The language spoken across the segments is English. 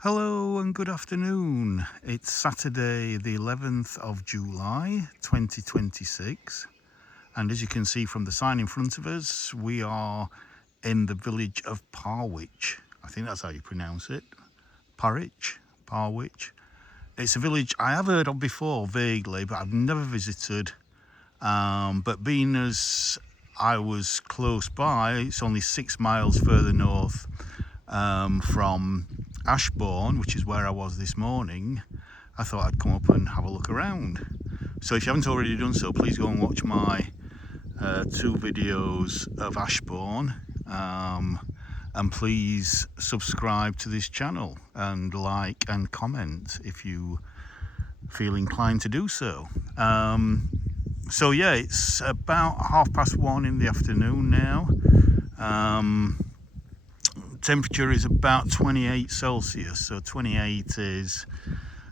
Hello and good afternoon. It's Saturday the 11th of July 2026, and as you can see from the sign in front of us, we are in the village of Parwich. I think that's how you pronounce it. Parwich. It's a village I have heard of before vaguely, but I've never visited. But being as I was close by, it's only 6 miles further north from Ashbourne, which is where I was this morning. I thought I'd come up and have a look around. So if you haven't already done so, please go and watch my 2 videos of Ashbourne, and please subscribe to this channel and like and comment if you feel inclined to do so. So yeah, it's about 1:30 in the afternoon now. Temperature is about 28 Celsius, so 28 is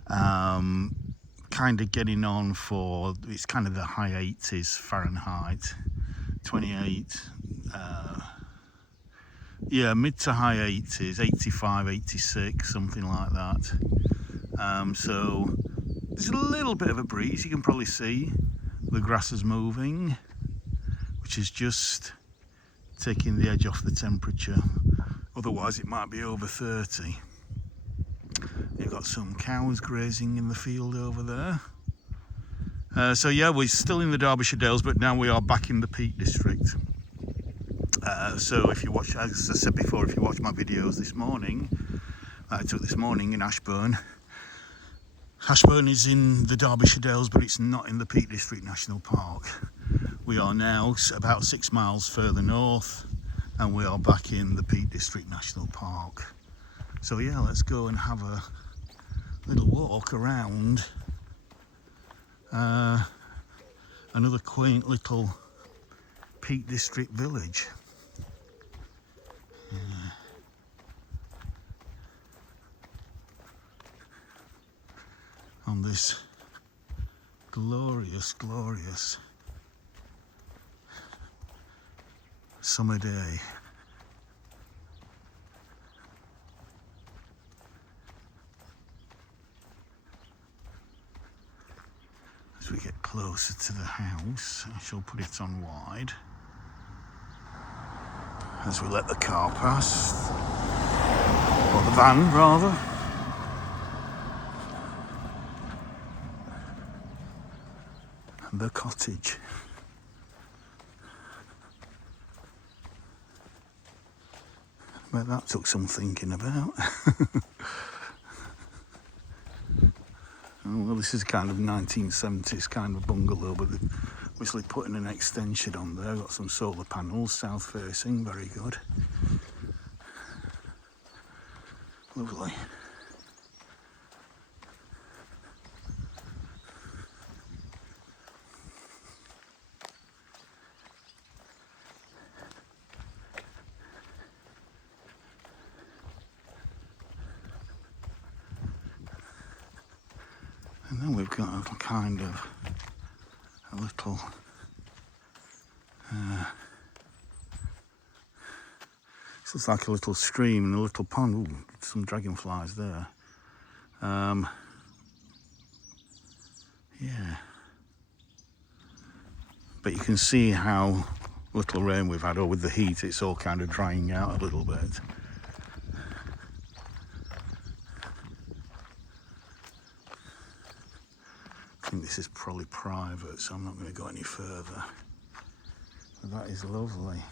kind of getting on for, it's kind of the high 80s Fahrenheit. 28, yeah, mid to high 80s, 85, 86, something like that. So there's a little bit of a breeze. You can probably see the grass is moving, which is just taking the edge off the temperature. Otherwise it might be over 30. You've got some cows grazing in the field over there. So yeah, we're still in the Derbyshire Dales, but now we are back in the Peak District. So if you watch, as I said before, if you watch my videos this morning, I took this morning in Ashbourne. Ashbourne is in the Derbyshire Dales, but it's not in the Peak District National Park. We are now about 6 miles further north, and we are back in the Peak District National Park. So yeah, let's go and have a little walk around another quaint little Peak District village. Yeah. On this glorious summer day. As we get closer to the house, I shall put it on wide as we let the car pass, or the van rather. And the cottage. But that took some thinking about. Well, this is kind of 1970s kind of bungalow, but they've obviously putting an extension on there. Got some solar panels, south facing, very good. Lovely. And then we've got a kind of a little this looks like a little stream and a little pond. Ooh, some dragonflies there. Yeah, but you can see how little rain we've had, or with the heat it's all kind of drying out a little bit. I think this is probably private, so I'm not going to go any further. But that is lovely.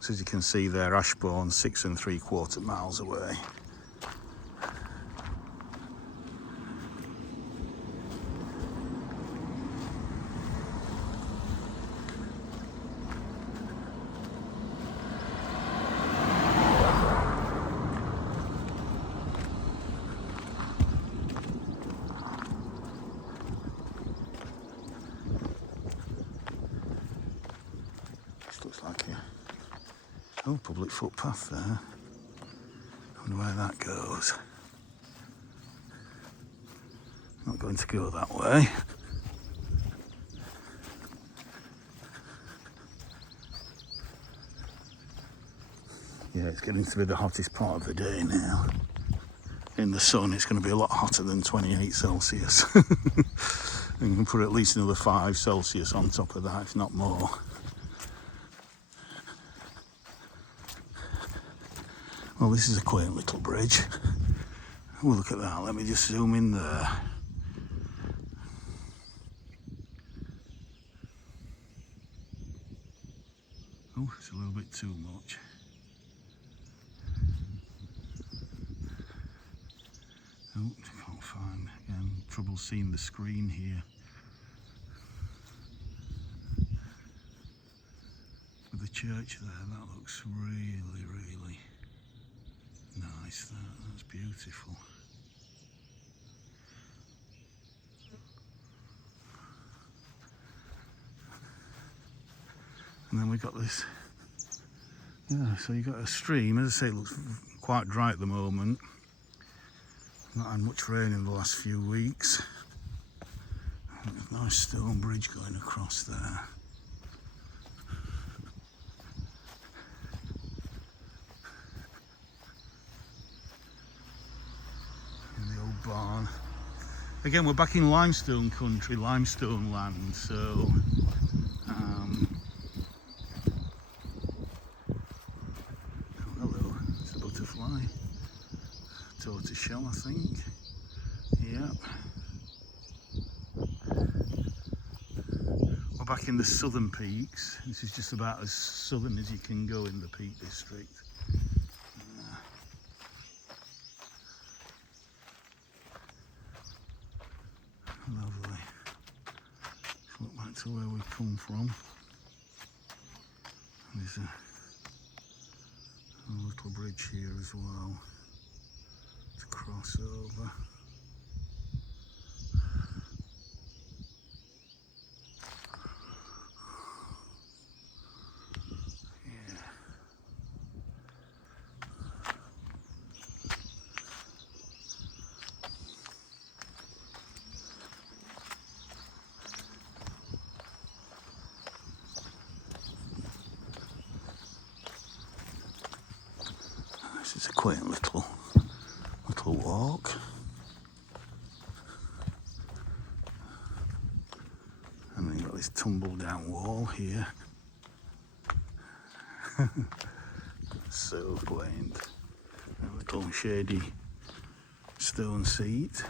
So as you can see there, Ashbourne, 6 3/4 miles away. Looks like a public footpath there. I wonder where that goes. Not going to go that way. Yeah, it's getting to be the hottest part of the day now. in the sun, it's going to be a lot hotter than 28 Celsius. And you can put at least another 5 Celsius on top of that, if not more. Well, this is a quaint little bridge. Oh, look at that. Let me just zoom in there. Oh, it's a little bit too much. Oh, I can't find, again, trouble seeing the screen here. With the church there, that looks really, really nice. That's beautiful. And then we've got this, yeah, so you've got a stream. As I say, it looks quite dry at the moment. Not had much rain in the last few weeks. A nice stone bridge going across there. And the old barn. Again, we're back in limestone country, limestone land, so oh, hello, it's a butterfly. Tortoiseshell, I think. Yep. We're back in the southern peaks. This is just about as southern as you can go in the Peak District. Lovely. Let's look back to where we come from. There's a little bridge here as well to cross over. This is a quaint little walk. And then you've got this tumble down wall here. So quaint. A little shady stone seat.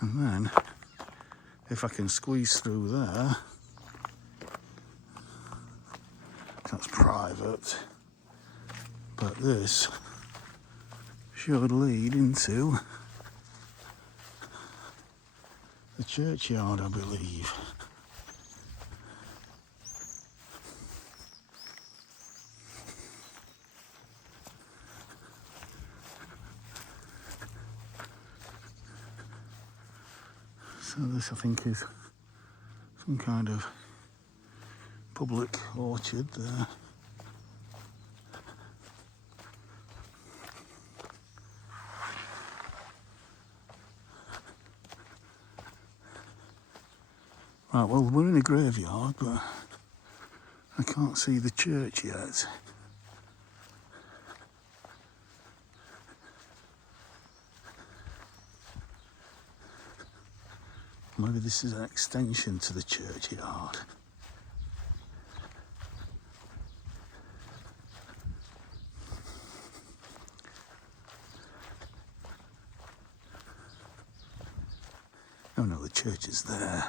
And then, if I can squeeze through there, that's private, but this should lead into the churchyard, I believe. So this, I think, is some kind of public orchard there. Right, well, we're in a graveyard, but I can't see the church yet. Maybe this is an extension to the churchyard. Oh no, the church is there.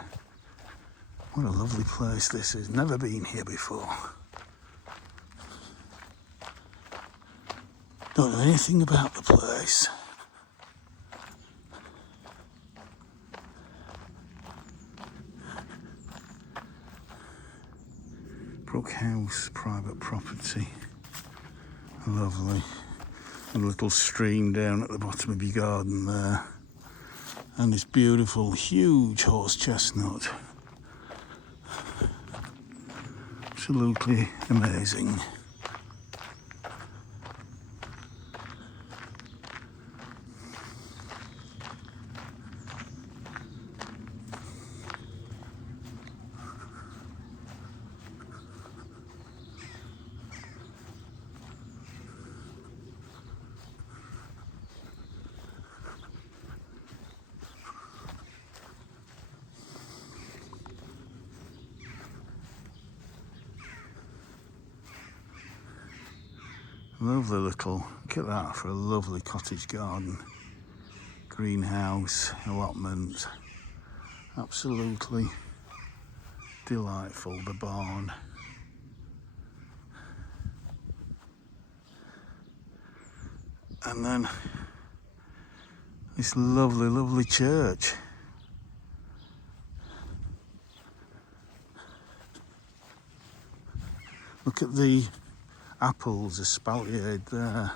What a lovely place this is. Never been here before. Don't know anything about the place. Brook House, private property. Lovely. A little stream down at the bottom of your garden there. And this beautiful, huge horse chestnut. Absolutely amazing. Lovely little, look at that for a lovely cottage garden. Greenhouse, allotment, absolutely delightful, the barn. And then this lovely, lovely church. Look at the apples espaliered there.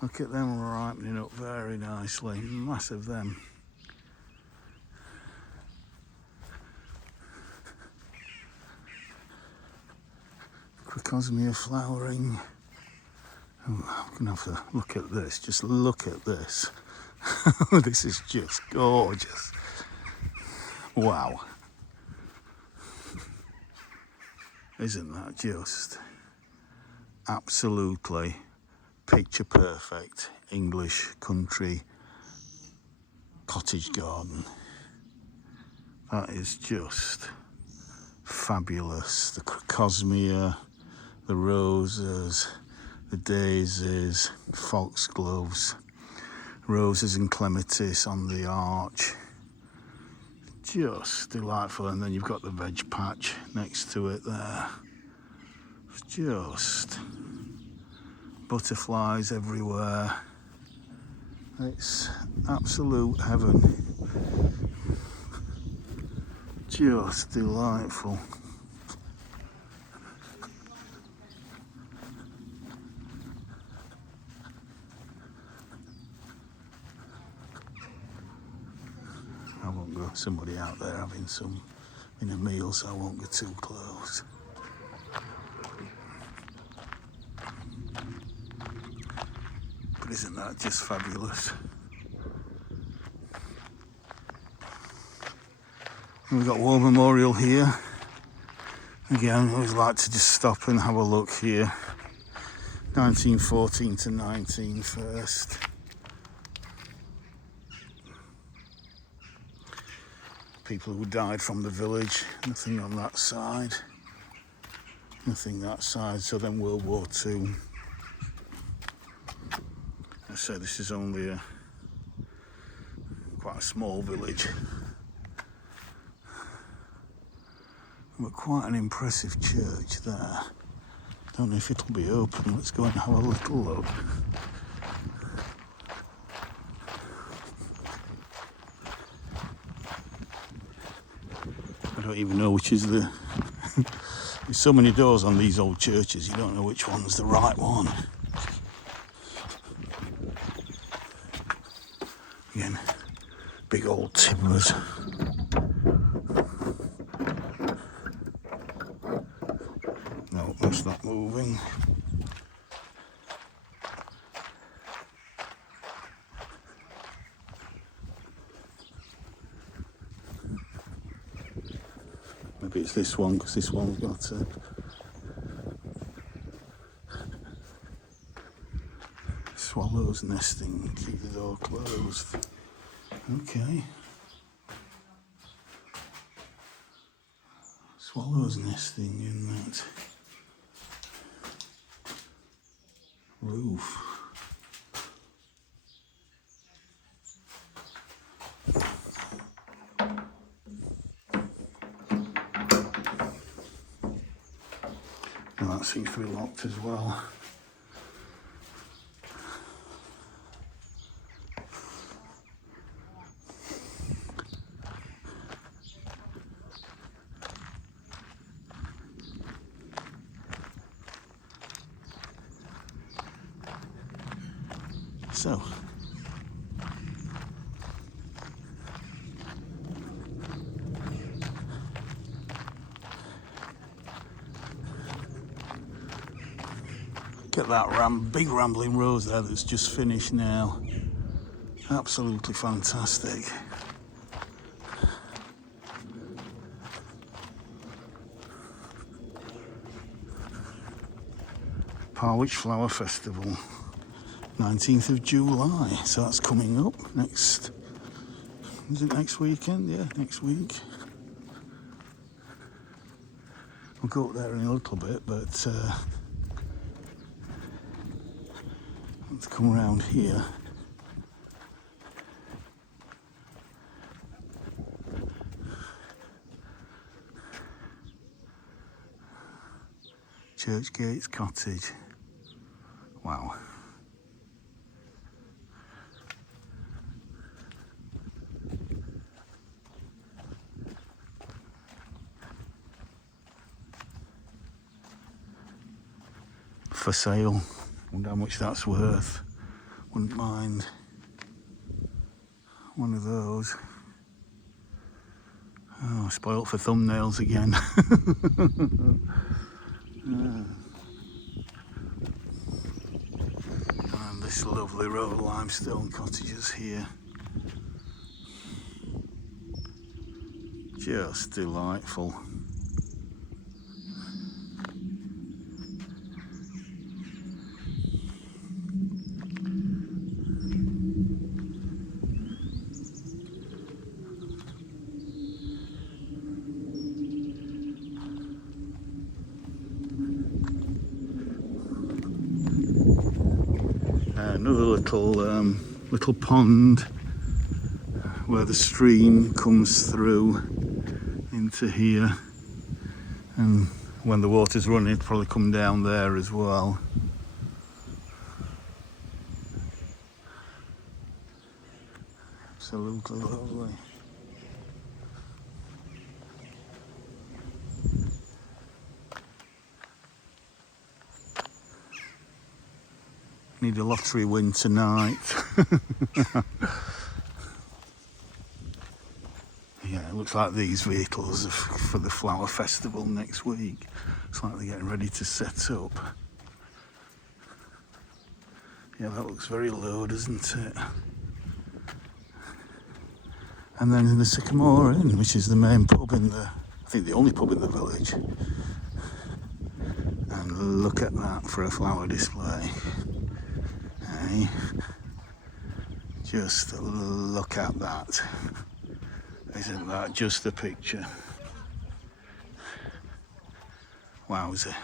Look at them ripening up very nicely. Massive them. Crocosmia flowering. Oh, I'm gonna have to look at this. Just look at this. This is just gorgeous. Wow. Isn't that just absolutely picture perfect English country cottage garden? That is just fabulous. The crocosmia, the roses, the daisies, foxgloves, roses and clematis on the arch. Just delightful. And then you've got the veg patch next to it there. It's just butterflies everywhere. It's absolute heaven. Just delightful. I won't go, somebody out there having some in a meal, so I won't go too close. But isn't that just fabulous? And we've got War Memorial here. Again, I always like to just stop and have a look here. 1914 to 19 first. People who died from the village, nothing on that side. Nothing that side, so then World War II. I say this is only quite a small village. But quite an impressive church there. Don't know if it'll be open. Let's go and have a little look. I don't even know which is the... There's so many doors on these old churches, you don't know which one's the right one. Again, big old timbers. No, that's not moving. Maybe it's this one, because this one's got swallows nesting. Keep the door closed. Okay. Swallows nesting in that roof. And that seems to be locked as well. So, get that big rambling rose there that's just finished now. Absolutely fantastic. Parwich Flower Festival, 19th of July. So that's coming up next. Is it next weekend? Yeah, next week. We'll go up there in a little bit, but Let's come around here. Churchgate's cottage. Wow. For sale. Wonder how much that's worth. Wouldn't mind one of those. Oh, spoilt for thumbnails again. And this lovely row of limestone cottages here. Just delightful. Another little pond where the stream comes through into here, and when the water's running it'll probably come down there as well. Absolutely lovely. Need a lottery win tonight. Yeah, it looks like these vehicles are for the flower festival next week. It's like they're getting ready to set up. Yeah, that looks very low, doesn't it? And then in the Sycamore Inn, which is the main pub in the, I think the only pub in the village. And look at that for a flower display. Hey, just look at that. Isn't that just a picture? Wowza.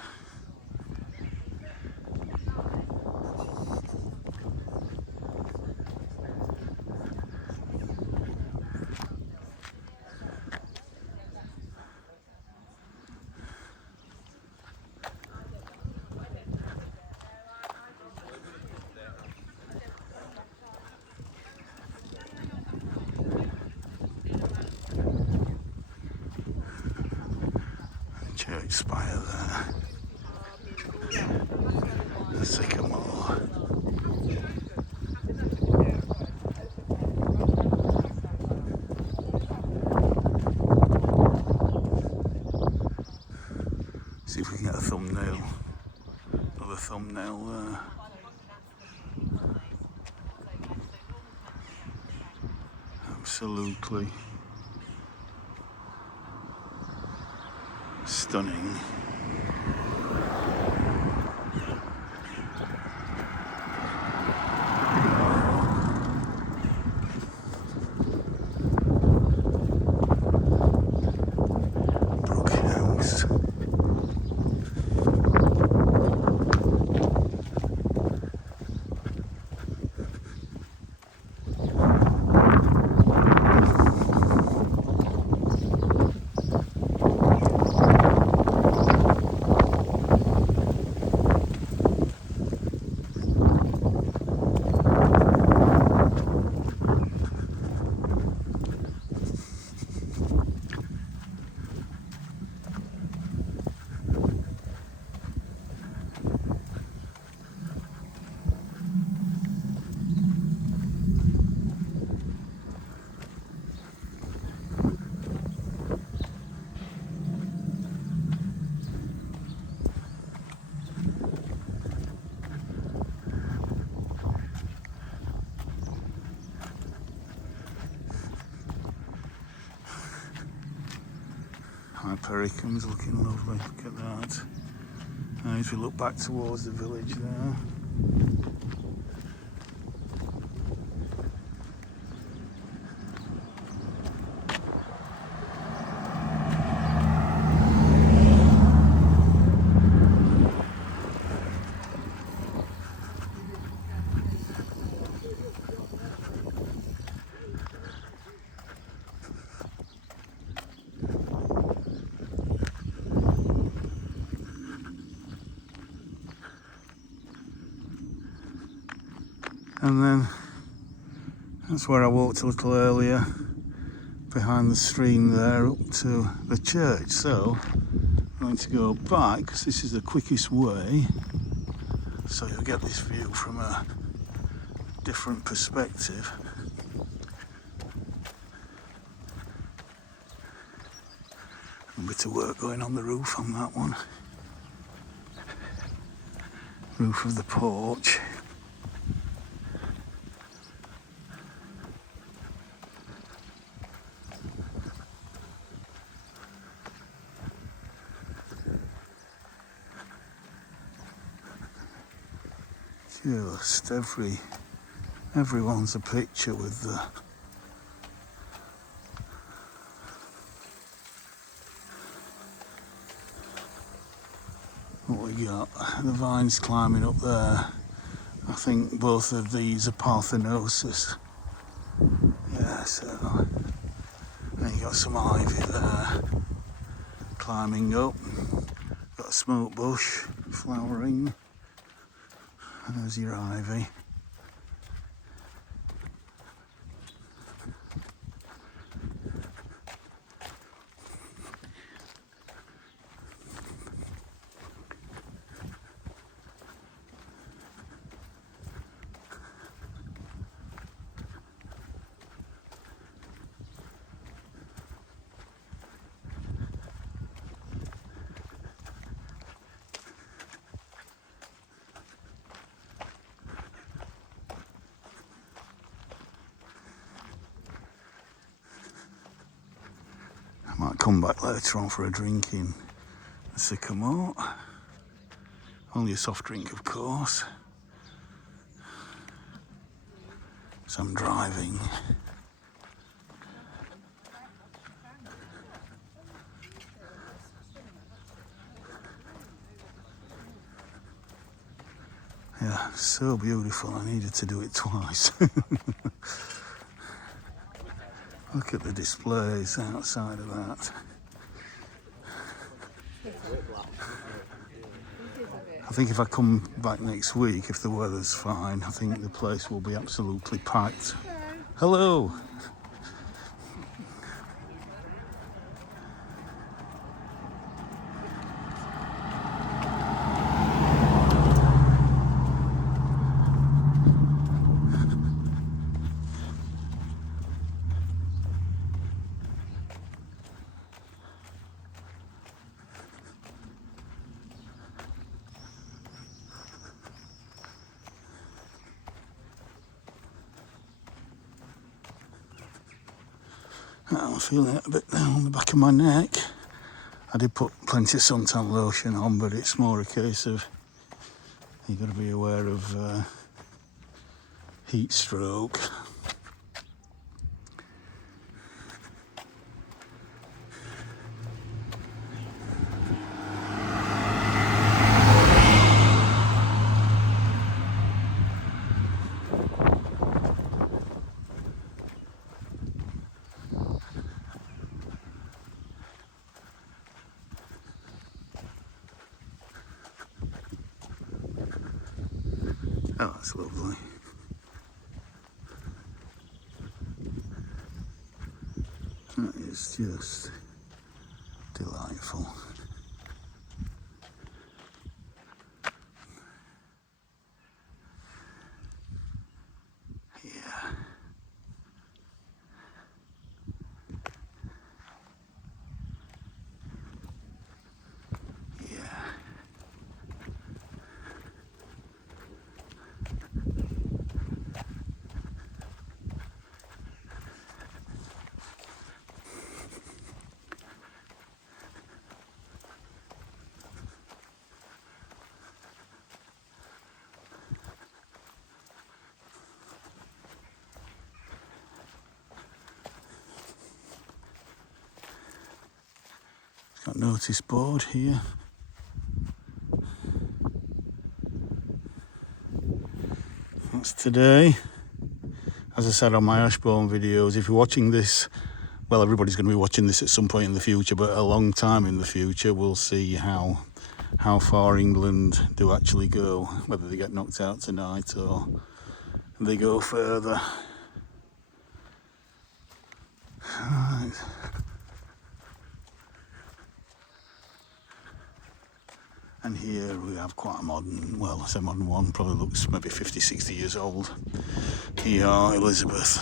Church spire there. The Sycamore. See if we can get a thumbnail. Another thumbnail there. Absolutely stunning. Brook House. Hypericum's looking lovely, look at that. And as we look back towards the village there. And then that's where I walked a little earlier, behind the stream there up to the church. So I'm going to go back because this is the quickest way, so you'll get this view from a different perspective. A bit of work going on the roof on that one. Roof of the porch. Just everyone's a picture with the what we got. The vines climbing up there. I think both of these are parthenosis. Yeah, so and you got some ivy there climbing up. Got a smoke bush flowering. There's your ivy. I might come back later on for a drink in the Sycamore. Only a soft drink, of course. So I'm driving. Yeah, so beautiful. I needed to do it twice. Look at the displays outside of that. I think if I come back next week, if the weather's fine, I think the place will be absolutely packed. Hello. I'm feeling it a bit down the back of my neck. I did put plenty of suntan lotion on, but it's more a case of you've got to be aware of heat stroke. Oh, that's lovely. That is just delightful. Yeah. Yeah. Got a notice board here. That's today. As I said on my Ashbourne videos, if you're watching this, well, everybody's going to be watching this at some point in the future, but a long time in the future, we'll see how far England do actually go, whether they get knocked out tonight or they go further. Right. And here we have quite a modern, well, I say modern one, probably looks maybe 50, 60 years old. Here, Elizabeth.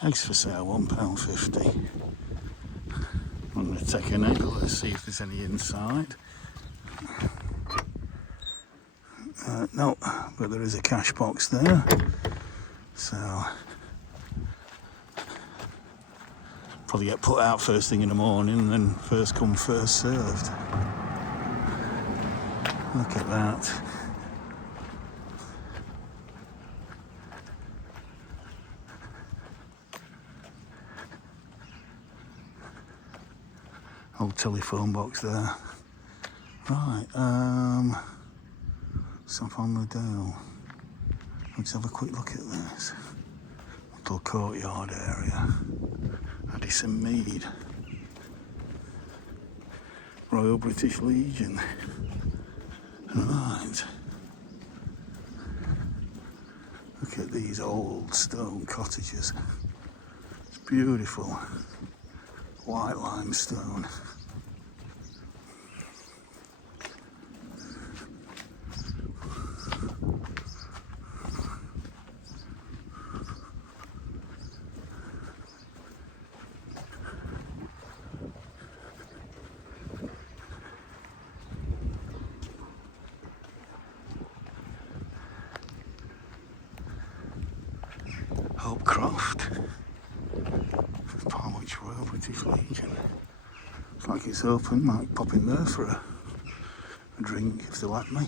Eggs for sale, £1.50. I'm going to take an egg, let's see if there's any inside. No, but there is a cash box there. So, probably get put out first thing in the morning and then first come, first served. Look at that. Old telephone box there. Right, stop on the Dale. Let's have a quick look at this. Little courtyard area. Addison Mead. Royal British Legion. Right. Look at these old stone cottages. It's beautiful. White limestone. Hopecroft. Parwich Royal British Legion. Looks like it's open, might pop in there for a drink if they let me.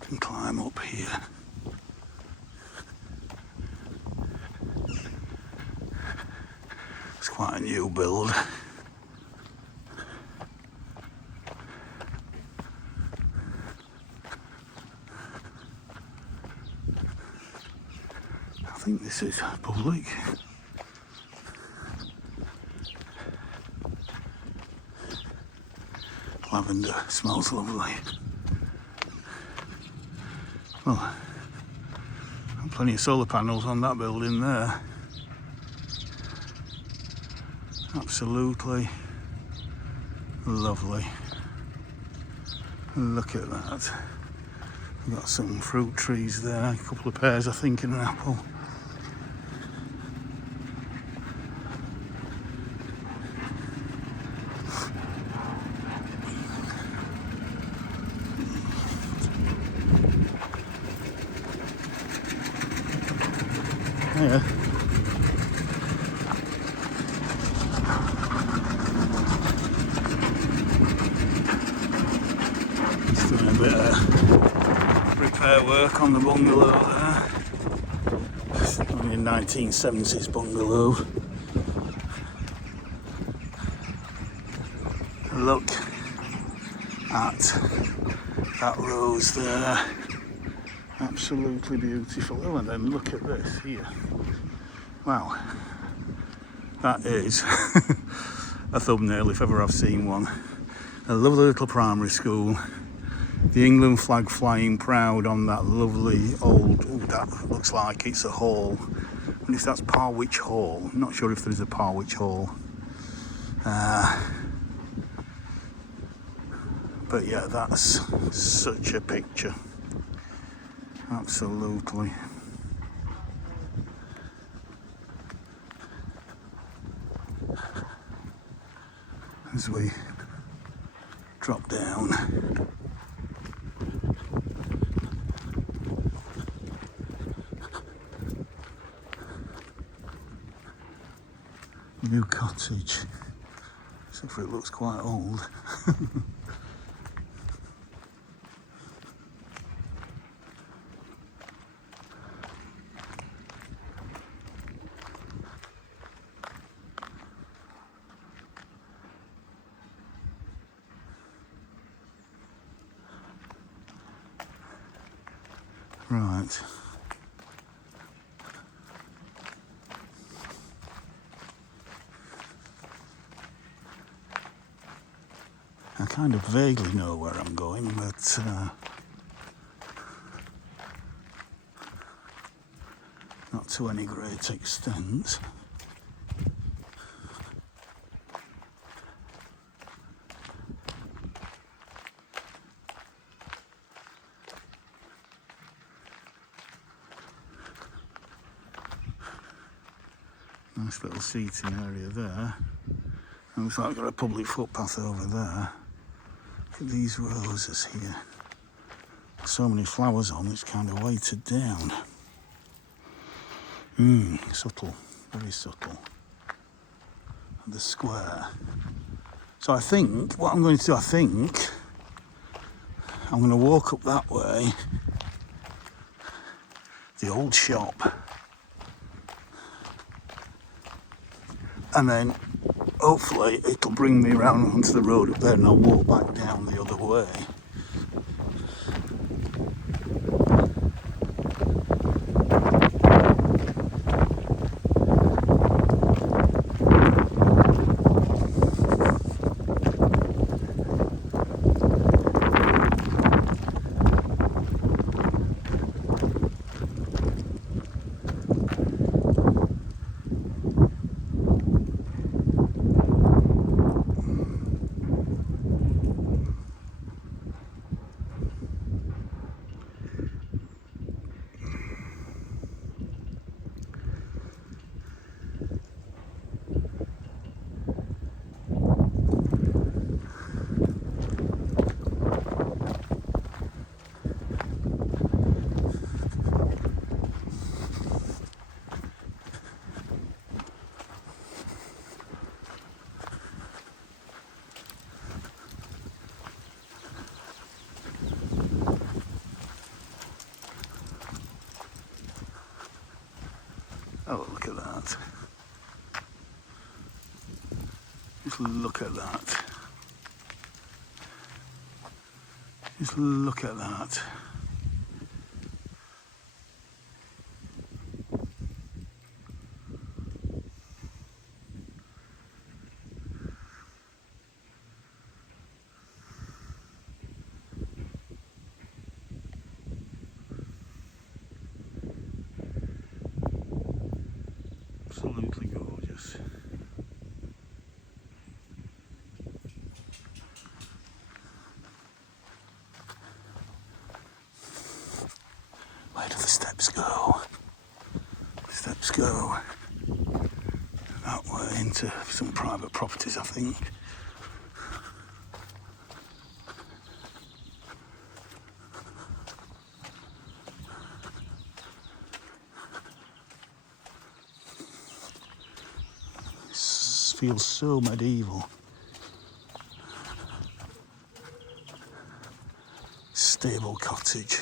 Can climb up here. It's quite a new build. I think this is public. Lavender smells lovely. Well, plenty of solar panels on that building there. Absolutely lovely. Look at that. We've got some fruit trees there, a couple of pears I think and an apple. Yeah. He's doing a bit of repair work on the bungalow there. It's only a 1970s bungalow. Look at that rose there. Absolutely beautiful. Oh, and then look at this here. Wow, that is a thumbnail if ever I've seen one. A lovely little primary school. The England flag flying proud on that lovely old, ooh, that looks like it's a hall. And if that's Parwich Hall, I'm not sure if there's a Parwich Hall. But yeah, that's such a picture. Absolutely. As we drop down. New cottage. It's So far it looks quite old. Right. I kind of vaguely know where I'm going, but not to any great extent. Nice little seating area there. And looks like we've got a public footpath over there. Look at these roses here. So many flowers on, it's kind of weighted down. Subtle, very subtle. The square. So I think, what I'm going to do, I'm going to walk up that way. The old shop. And then hopefully it'll bring me around onto the road up there and I'll walk back down the other way. Oh, look at that. Just look at that. Just look at that. Absolutely gorgeous. Where do the steps go? The steps go that way into some private properties, I think. This feels so medieval. Stable cottage.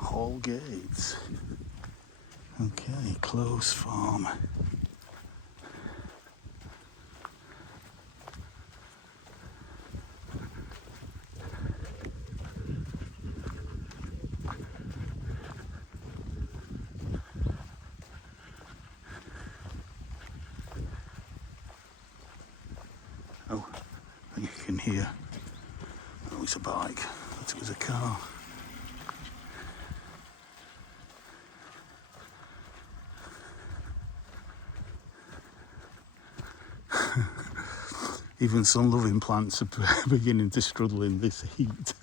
Hall gates. Okay, close farm. Oh, you can hear. Oh, it's a bike. I thought it was a car. Even some loving plants are beginning to struggle in this heat.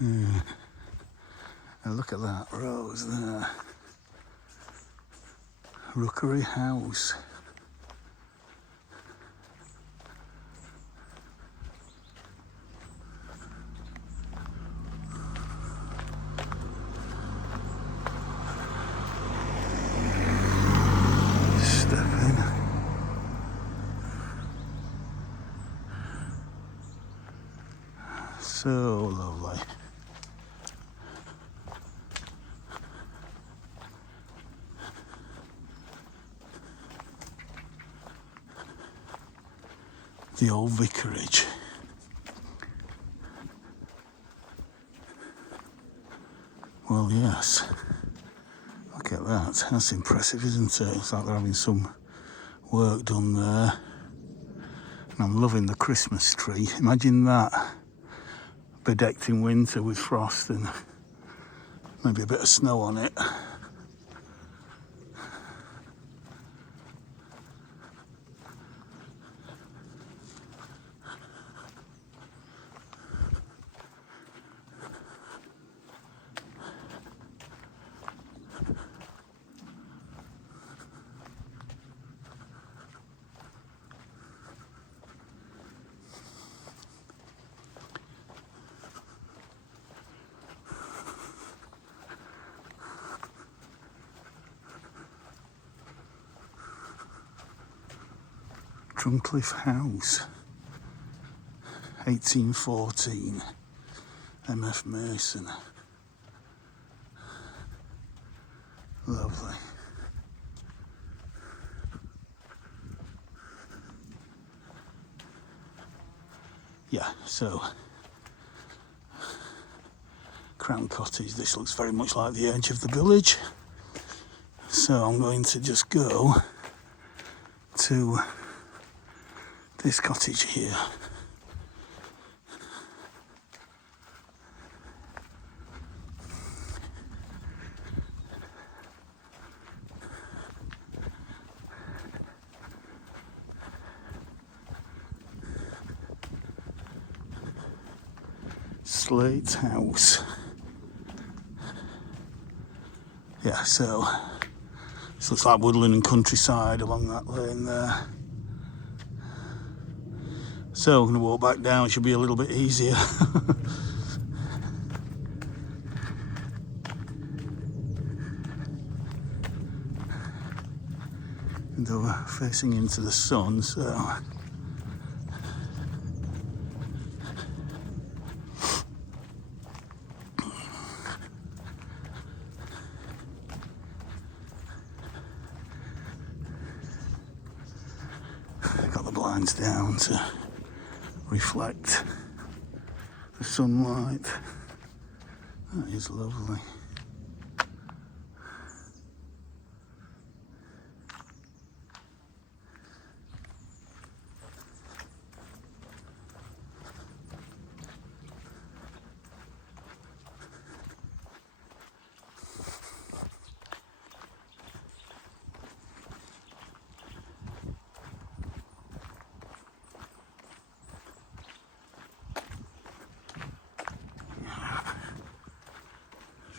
Yeah. And look at that rose there. Rookery House. Step in. So lovely. The old vicarage. Well, yes. Look at that. That's impressive, isn't it? It's like they're having some work done there. And I'm loving the Christmas tree. Imagine that. Bedecked in winter with frost and maybe a bit of snow on it. Drumcliff House, 1814, M.F. Mason. Lovely. Yeah, so Crown Cottage, this looks very much like the edge of the village. So I'm going to just go to this cottage here. Slate's house. Yeah, so this looks like woodland and countryside along that lane there. So I'm going to walk back down, it should be a little bit easier. And over facing into the sun, so got the blinds down to reflect the sunlight. That is lovely.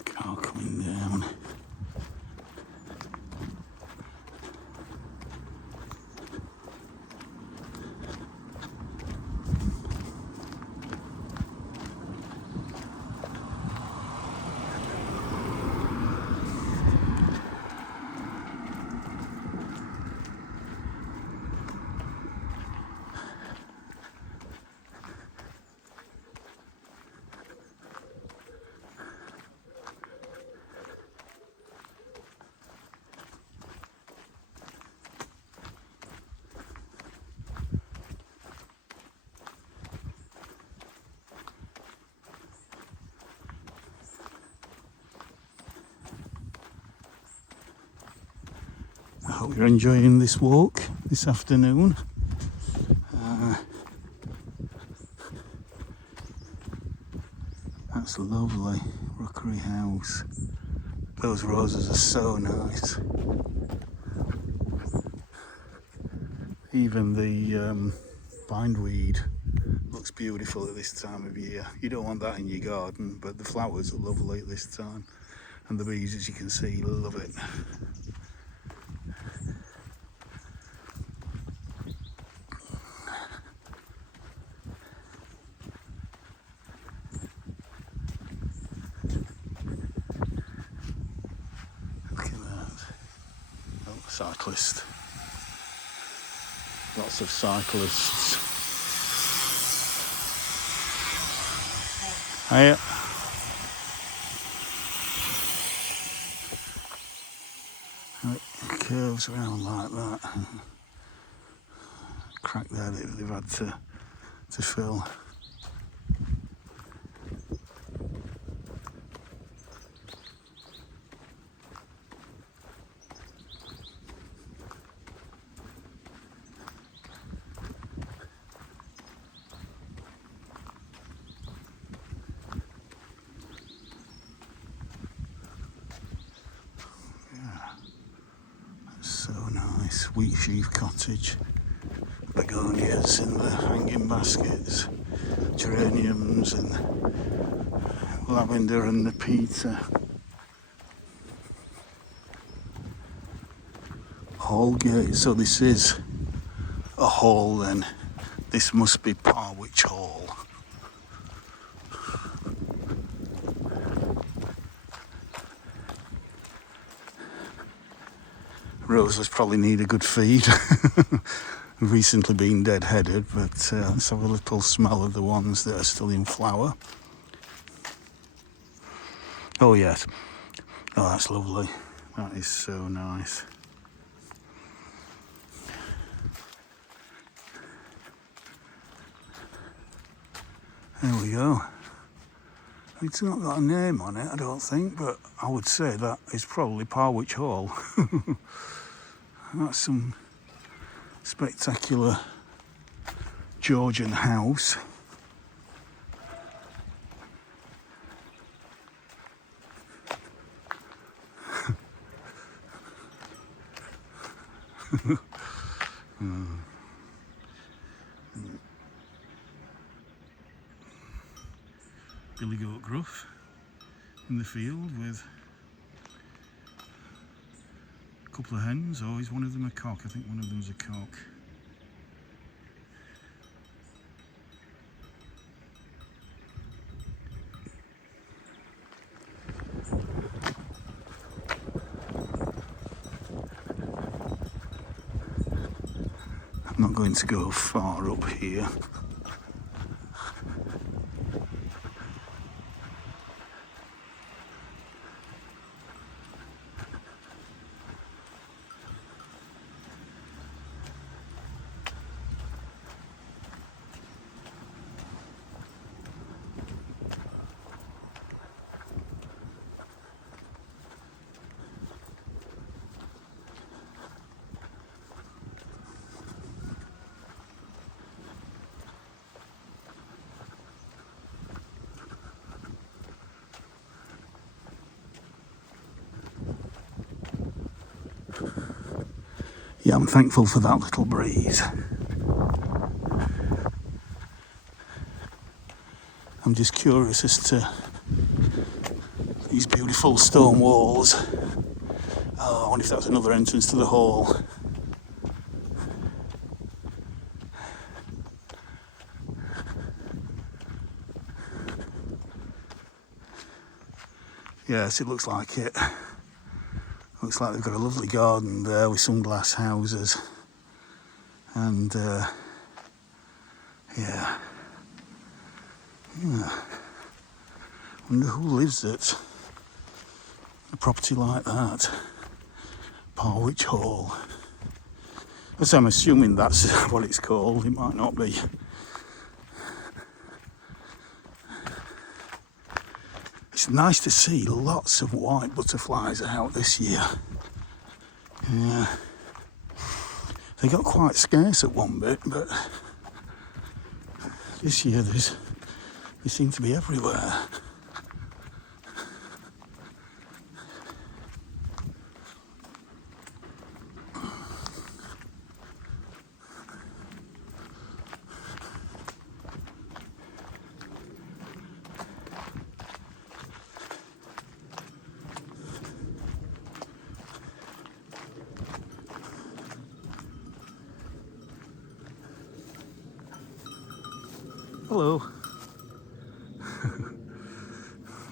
Car coming down. I hope you're enjoying this walk this afternoon. That's lovely, Rookery House. Those roses are so nice. Even the bindweed looks beautiful at this time of year. You don't want that in your garden, but the flowers are lovely at this time. And the bees, as you can see, love it. cyclist. Lots of cyclists. Hiya. It curves around like that. Crack there that they've had to fill. So nice. Wheat sheaf cottage, begonias in the hanging baskets, geraniums and lavender and the pizza. Hall gate, so this is a hall then. This must be Parwich Hall. Roses probably need a good feed. Recently been dead-headed, but let's have a little smell of the ones that are still in flower. Oh yes, oh that's lovely. That is so nice. There we go. It's not got a name on it, I don't think, but I would say that is probably Parwich Hall. That's some spectacular Georgian house. Billy goat gruff in the field with a couple of hens. Oh, is one of them a cock? I think one of them's a cock. I'm not going to go far up here. Yeah, I'm thankful for that little breeze. I'm just curious as to these beautiful stone walls. Oh, I wonder if that's another entrance to the hall. Yes, it looks like it. Looks like they've got a lovely garden there with some glass houses. And yeah. Wonder who lives at a property like that. Parwich Hall. As I'm assuming that's what it's called. It might not be. It's nice to see lots of white butterflies out this year. Yeah. They got quite scarce at one bit, but this year they seem to be everywhere. Hello.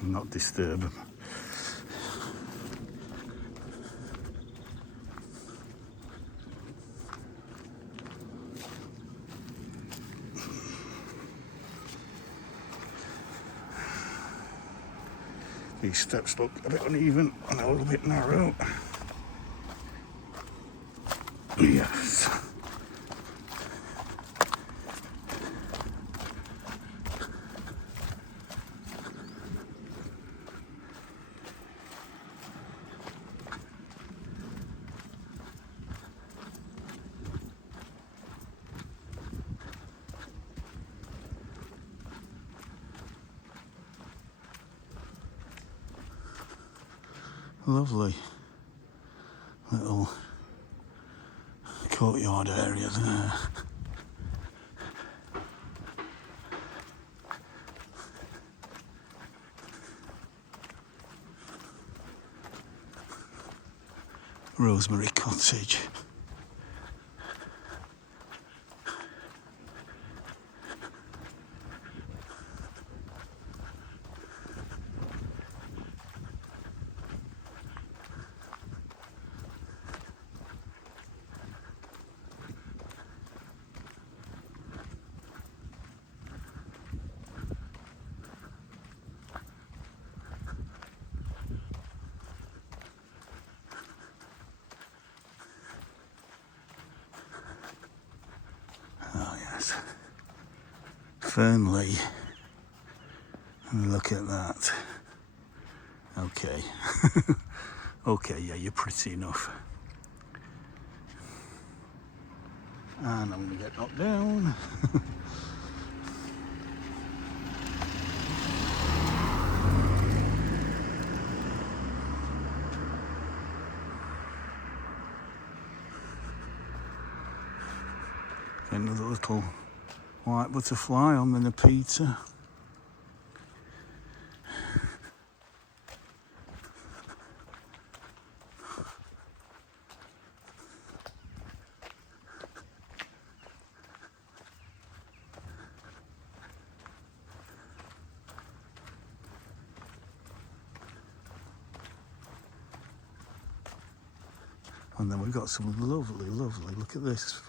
Not disturb them. These steps look a bit uneven and a little bit narrow. Yes. Lovely little courtyard area there. Rosemary Cottage. Fernley. Look at that. Okay. Okay, yeah, you're pretty enough. And I'm going to get knocked down. Another little white butterfly on the Nepeta. And then we've got some lovely, look at this.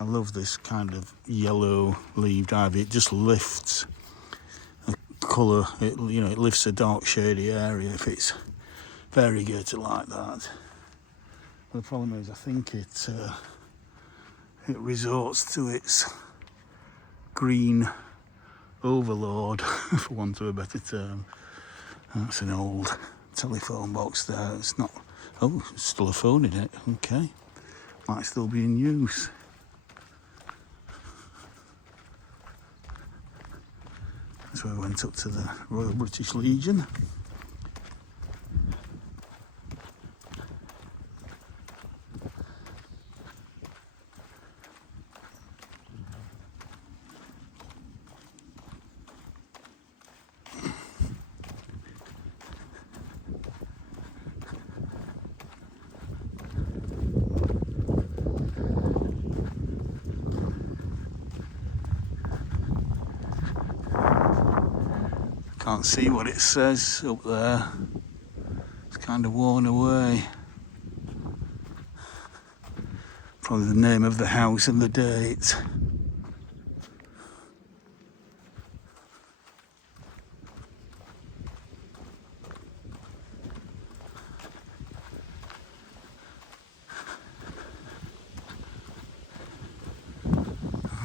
I love this kind of yellow leaved ivy. It just lifts the colour, it lifts a dark shady area if it's variegated like that. But the problem is I think it resorts to its green overlord, for want of a better term. That's an old telephone box there. It's not, oh, it's still a phone in it, okay. Might still be in use. So we went up to the Royal British Legion. Can't see what it says up there. It's kind of worn away. Probably the name of the house and the date.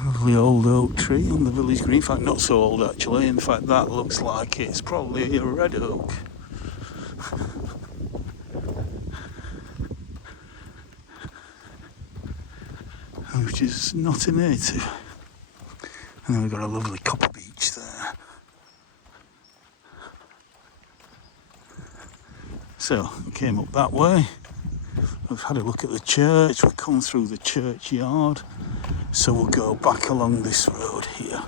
Lovely old oak tree on the village green. In fact, not so old actually. In fact, that looks like it's probably a red oak. Which is not a native. And then we've got a lovely copper beach there. So, we came up that way. We've had a look at the church. We've come through the churchyard. So we'll go back along this road here.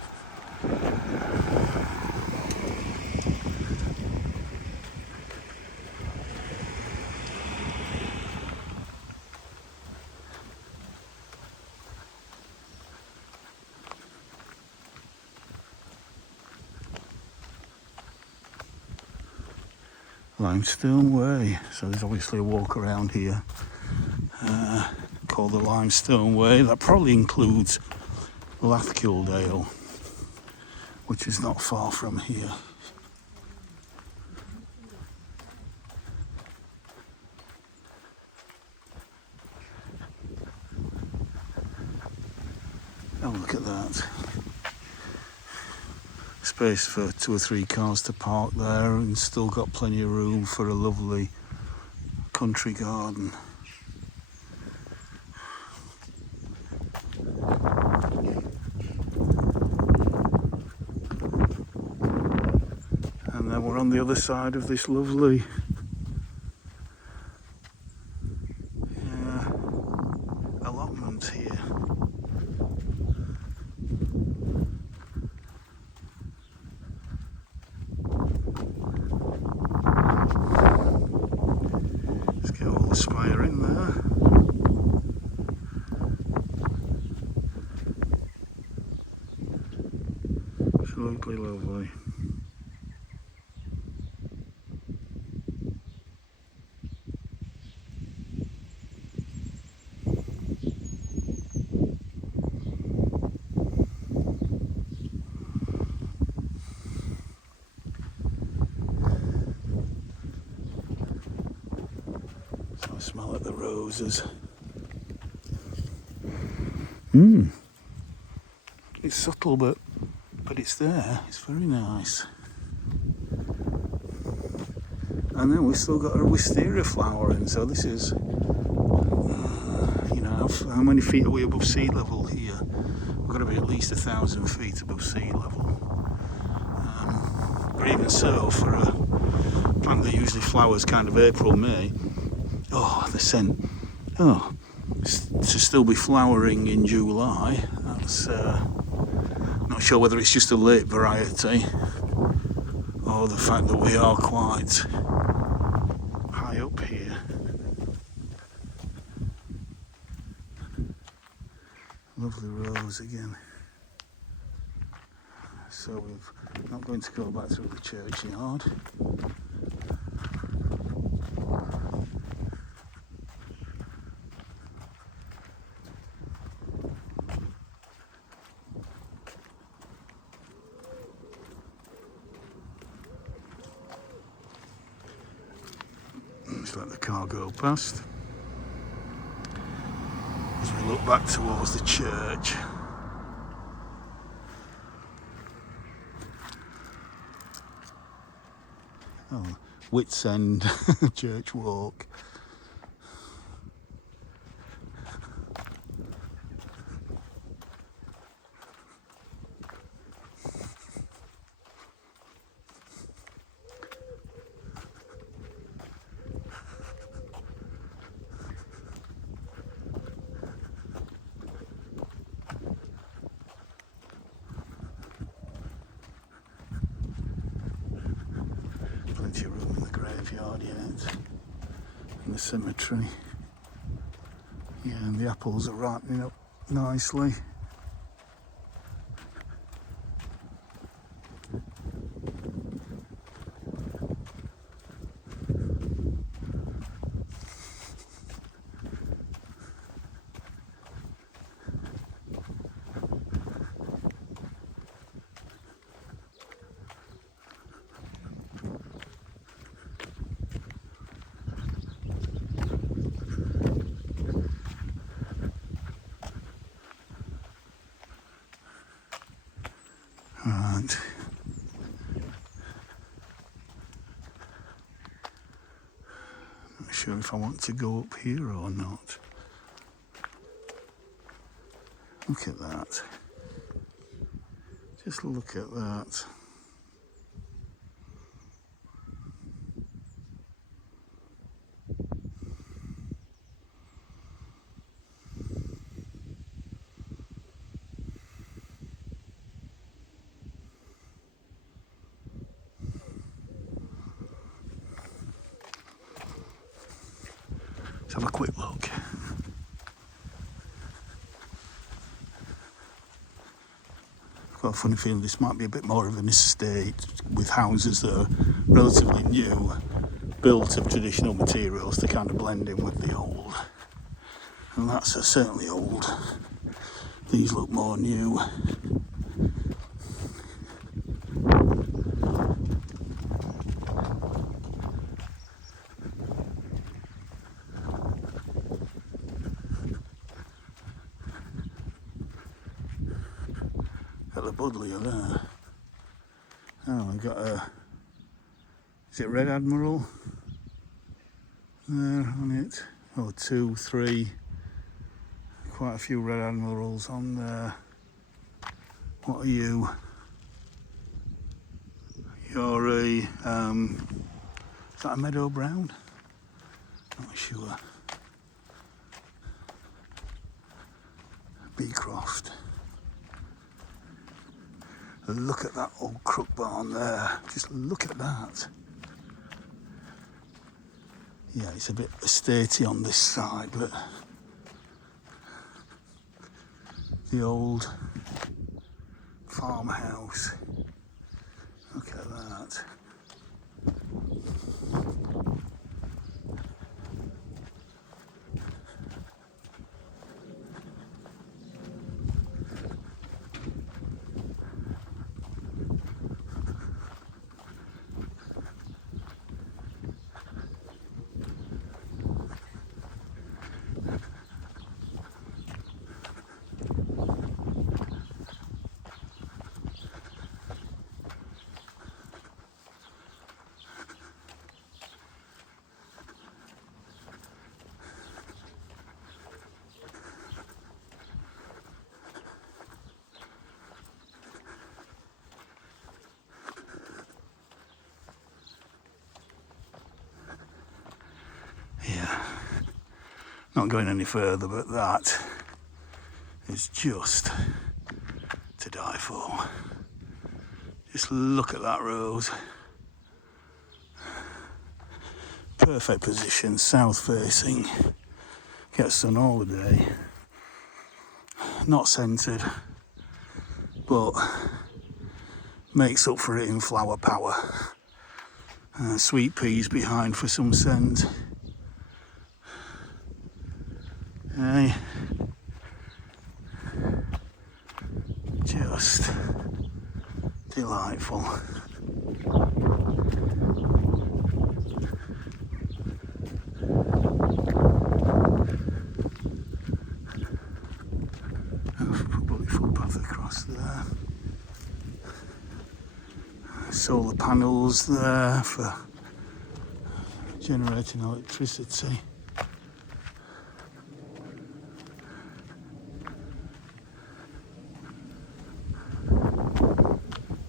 Limestone Way. So there's obviously a walk around here called the Limestone Way. That probably includes Lathkildale, which is not far from here. Oh, look at that. Space for 2 or 3 cars to park there, and still got plenty of room for a lovely country garden. And then we're on the other side of this lovely allotment here. Let's get all the spire in there. Absolutely lovely. So I smell at the roses. It's subtle, but it's there. It's very nice. And then we've still got a wisteria flowering. So this is, you know, how many feet are we above sea level here? We've got to be at least 1,000 feet above sea level. But even so, for a plant that usually flowers kind of April, May, oh, the scent. Oh, to still be flowering in July, that's not sure whether it's just a late variety or the fact that we are quite high up here. Lovely rose again. So we're not going to go back through the churchyard. Just let the car go past as we look back towards the church. Oh, Wits End Church Walk. Plenty of room in the graveyard yet, in the cemetery. Yeah, and the apples are ripening up nicely. Right. Not sure if I want to go up here or not. Look at that. Just look at that. Let's have a quick look. I've got a funny feeling this might be a bit more of an estate with houses that are relatively new, built of traditional materials to kind of blend in with the old. And that's certainly old. These look more new. the buddleia there. Oh, we've got a, is it Red Admiral there on it? Oh, 2, 3, quite a few Red Admirals on there. What are you? You're a, is that a Meadow Brown? Not sure. Beecroft. Look at that old crook barn there. Just look at that. Yeah, it's a bit estatey on this side, but the old farmhouse. Look at that. Yeah, not going any further, but that is just to die for. Just look at that rose. Perfect position, south facing. Gets sun all the day. Not scented, but makes up for it in flower power. Sweet peas behind for some scent. Hey, just delightful. Probably footpath across there. Solar panels there for generating electricity.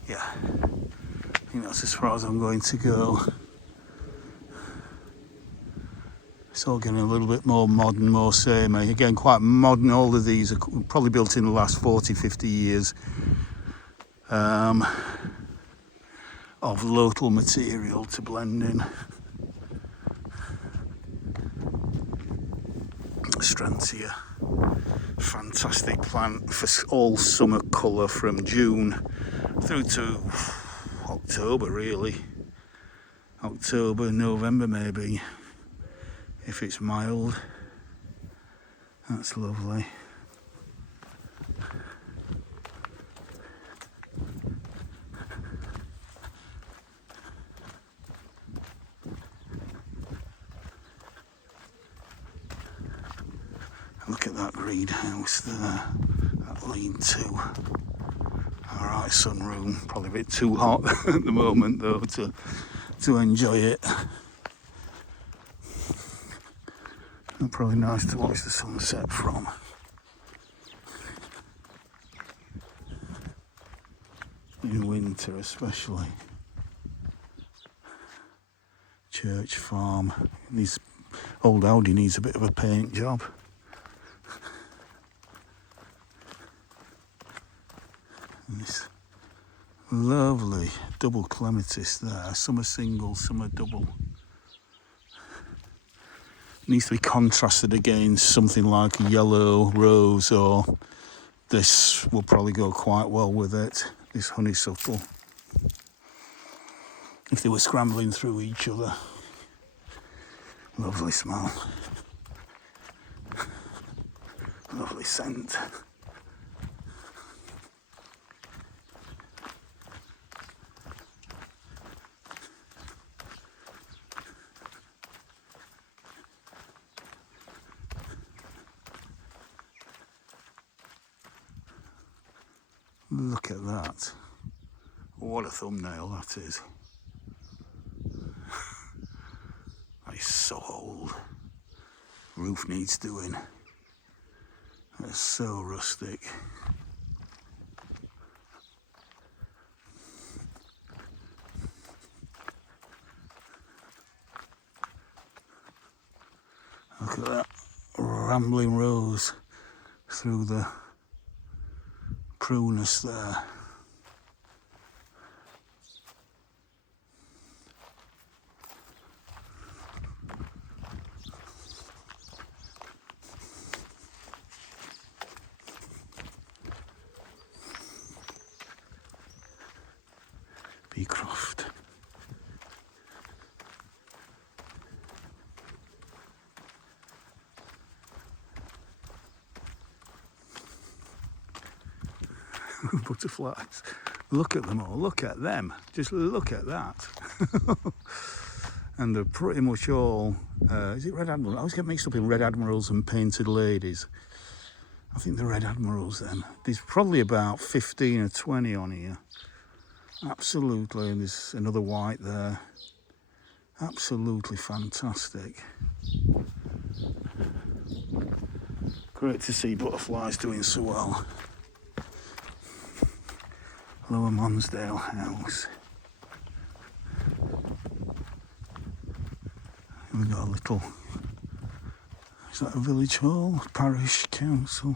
Yeah, I think that's as far as I'm going to go. It's all getting a little bit more modern, more samey. Again, quite modern. All of these are probably built in the last 40, 50 years. Of local material to blend in. Strantia, fantastic plant for all summer colour from June through to October, really. October, November maybe, if it's mild. That's lovely. Look at that greenhouse there, that lean-to. Alright, sunroom, probably a bit too hot at the moment though to enjoy it. And probably nice to watch the sunset from. In winter especially. Church farm. This old Audi needs a bit of a paint job. And this lovely double clematis there. Some are single, some are double. Needs to be contrasted against something like a yellow rose, or this will probably go quite well with it, this honeysuckle. If they were scrambling through each other. Lovely smell. Lovely scent. Look at that. What a thumbnail that is. That is so old. Roof needs doing. That's so rustic. Look at that rambling rose through the prunus there. Beecroft. Butterflies. Look at them all. Look at them. Just look at that. And they're pretty much all. Is it Red Admiral? I always get mixed up in Red Admirals and Painted Ladies. I think the Red Admirals then. There's probably about 15 or 20 on here. Absolutely. And there's another white there. Absolutely fantastic. Great to see butterflies doing so well. Lower Monsdale House. We've got a little, is that a village hall? Parish council.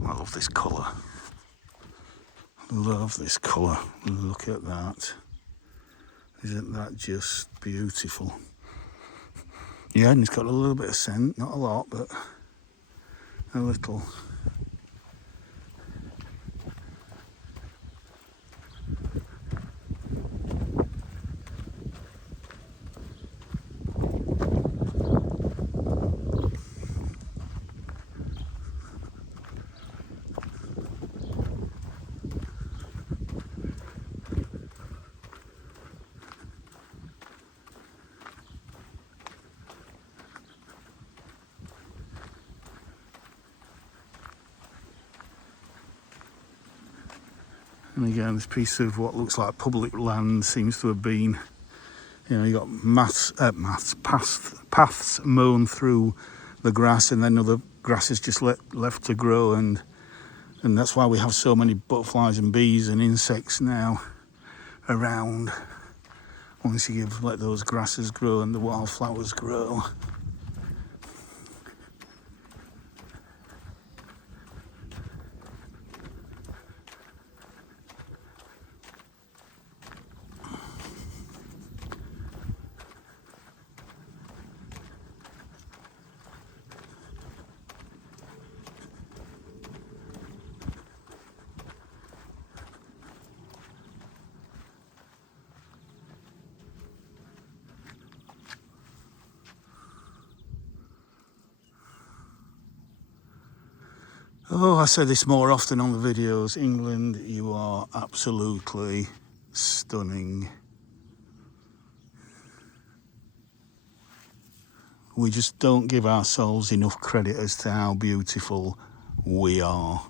I love this colour. Love this colour. Look at that. Isn't that just beautiful? Yeah, and it's got a little bit of scent, not a lot, but a little. And again, this piece of what looks like public land seems to have been, you know, you got paths mown through the grass, and then other grass is just left to grow, and that's why we have so many butterflies and bees and insects now around. Once you let those grasses grow and the wildflowers grow. Oh, I say this more often on the videos. England, you are absolutely stunning. We just don't give ourselves enough credit as to how beautiful we are.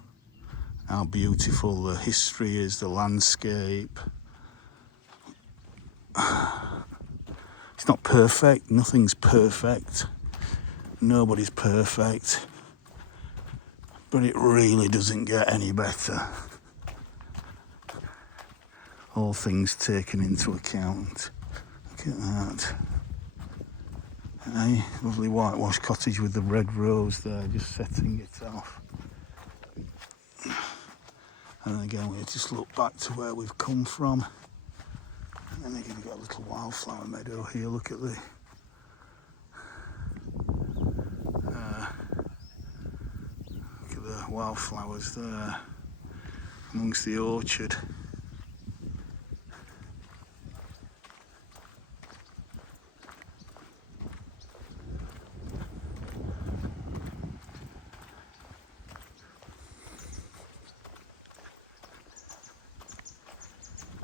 How beautiful the history is, the landscape. It's not perfect. Nothing's perfect. Nobody's perfect. But it really doesn't get any better. All things taken into account. Look at that. A lovely whitewashed cottage with the red rose there, just setting it off. And again, we just look back to where we've come from. And then again, we've got a little wildflower meadow here. Look at the wildflowers there amongst the orchard.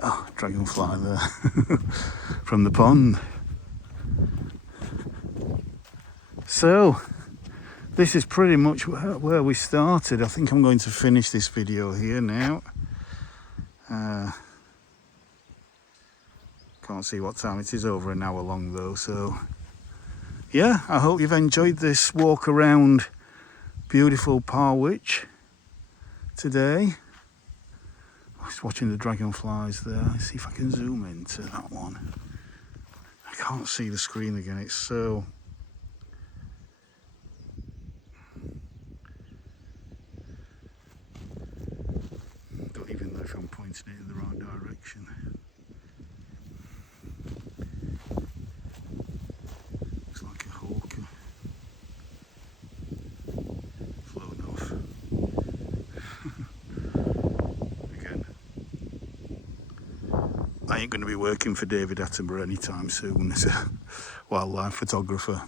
Oh, dragonfly there from the pond. So this is pretty much where we started. I think I'm going to finish this video here now. Can't see what time it is, over an hour long though. So yeah, I hope you've enjoyed this walk around beautiful Parwich today. I was watching the dragonflies there. Let's see if I can zoom into that one. I can't see the screen again, it's so... don't even know if I'm pointing it in the right direction. Looks like a hawk flown off. Again, I ain't going to be working for David Attenborough anytime soon as a wildlife photographer.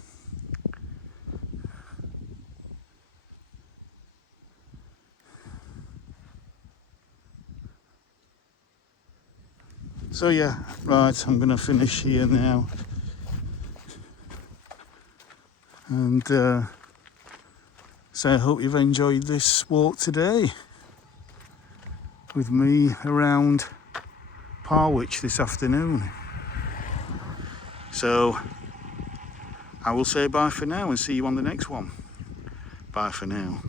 So yeah, right, I'm going to finish here now. And so I hope you've enjoyed this walk today with me around Parwich this afternoon. So I will say bye for now and see you on the next one. Bye for now.